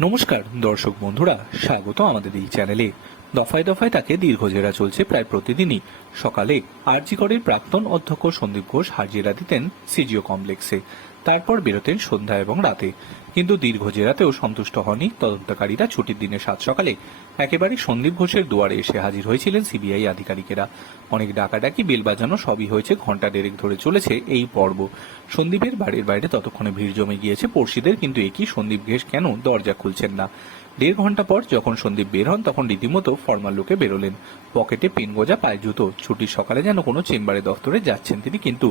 নমস্কার, দর্শক বন্ধুরা, স্বাগত আমাদের এই চ্যানেলে। দফায় দফায় তাকে দীর্ঘ জেরা চলছে প্রায় প্রতিদিনই। সকালে আরজিকরের প্রাক্তন অধ্যক্ষ সন্দীপ ঘোষ হাজিরা দিতেন সিজিও কমপ্লেক্সে। তারপর বেরোতেন সন্ধ্যা এবং রাতে। কিন্তু দীর্ঘ জেরাতেও সন্তুষ্ট হননি তদন্তকারীরা ছুটির দিনে সাত সকালে। একেবারে সন্দীপ ঘোষের দুয়ারে এসে হাজির হয়েছিলেন সিবিআই আধিকারিকেরা। অনেক ডাকাডাকি, বেল বাজানো সবই হয়েছে ঘণ্টা দেড়েক ধরে চলেছে এই পর্ব। সন্দীপের বাড়ির বাইরে ততক্ষণে ভিড় জমে গিয়েছে পড়শিদের, কিন্তু একই সন্দীপ ঘোষ কেন দরজা খুলছেন না? দেড় ঘণ্টা পর যখন সন্দীপ বের হন, তখন রীতিমতো ফর্মাল লোকে বেরোলেন। পকেটে পেন গোজা পায়ে জুতো। ছুটির সকালে যেন কোনো চেম্বারে দফতরে যাচ্ছেন তিনি, কিন্তু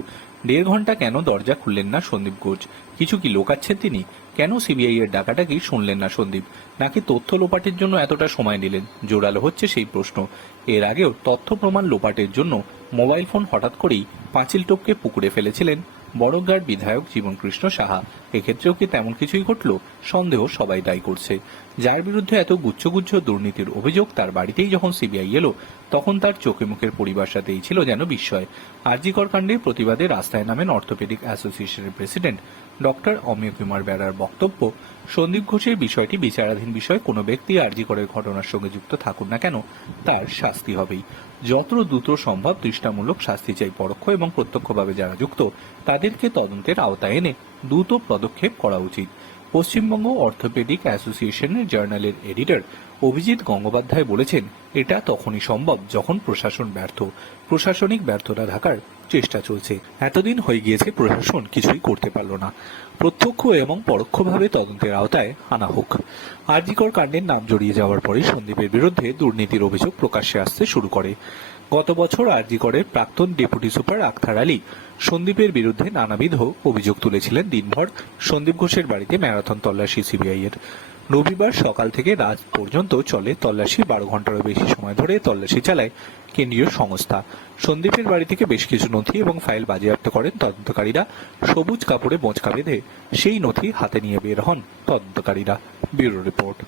দেড় ঘণ্টা কেন দরজা খুললেন না সন্দীপ ঘোষ? কিছু কি লোকাচ্ছেন তিনি? কেন সিবিআই এর ডাকাটাকি শুনলেন না সন্দীপ? নাকি তথ্য লোপাটের জন্য এতটা সময় নিলেন? জোরালো হচ্ছে সেই প্রশ্ন। এর আগেও তথ্য প্রমাণ লোপাটের জন্য মোবাইল ফোন হঠাৎ করেই পাঁচিল টপকে পুকুরে ফেলেছিলেন বড়গার বিধায়ক জীবনকৃষ্ণ সাহা। এক্ষেত্রেও কি তেমন কিছুই ঘটল? সন্দেহ সবাই দায়ী করছে। যার বিরুদ্ধে এত গুচ্ছগুচ্ছ দুর্নীতির অভিযোগ তার বাড়িতেই যখন সিবিআই এলো, তখন তার চোখে মুখের পরিবার সাথেই ছিল যেন বিস্ময়। আরজিকর কাণ্ডের প্রতিবাদে রাস্তায় নামেন অর্থোপেডিক অ্যাসোসিয়েশনের প্রেসিডেন্ট ডক্টর অমিয় কুমার বেড়ার বক্তব্য। সন্দীপ ঘোষের বিষয়টি বিচারাধীন বিষয় কোনো ব্যক্তি আরজিকরের ঘটনার সঙ্গে যুক্ত থাকুন না কেন, তার শাস্তি হবেই। যত দ্রুত সম্ভব দৃষ্টামূলক শাস্তি চাই পরোক্ষ এবং প্রত্যক্ষভাবে যারা যুক্ত, তাদেরকে তদন্তের আওতায় এনে দ্রুত পদক্ষেপ করা উচিত। পশ্চিমবঙ্গ অর্থোপেডিক অ্যাসোসিয়েশনের জার্নালের এডিটর অভিজিৎ গঙ্গোপাধ্যায় বলেছেন, এটা তখনই সম্ভব যখন প্রশাসন ব্যর্থ। প্রশাসনিক ব্যর্থতা ঢাকার চেষ্টা চলছে। এতদিন হয়ে গিয়েছে প্রশাসন কিছুই করতে পারল না। প্রত্যক্ষ এবং পরোক্ষভাবে তদন্তের আওতায় আনা হোক। আরজিকর কাণ্ডের নাম জড়িয়ে যাওয়ার পরে সন্দীপের বিরুদ্ধে দুর্নীতির অভিযোগ প্রকাশ্যে আসতে শুরু করে। গত বছর আরজিকরের প্রাক্তন ডেপুটি সুপার আখতার আলী সন্দীপের বিরুদ্ধে নানাবিধ অভিযোগ তুলেছিলেন দিনভর সন্দীপ ঘোষের বাড়িতে ম্যারাথন তল্লাশি সিবিআই এর। রবিবার সকাল থেকে রাত পর্যন্ত চলে তল্লাশি, বারো ঘন্টারও বেশি সময় ধরে তল্লাশি চালায় কেন্দ্রীয় সংস্থা। সন্দীপের বাড়ি থেকে বেশ কিছু নথি এবং ফাইল বাজেয়াপ্ত করেন তদন্তকারীরা। সবুজ কাপড়ে বোঁচকা বেঁধে সেই নথি হাতে নিয়ে বের হন তদন্তকারীরা। Bureau report.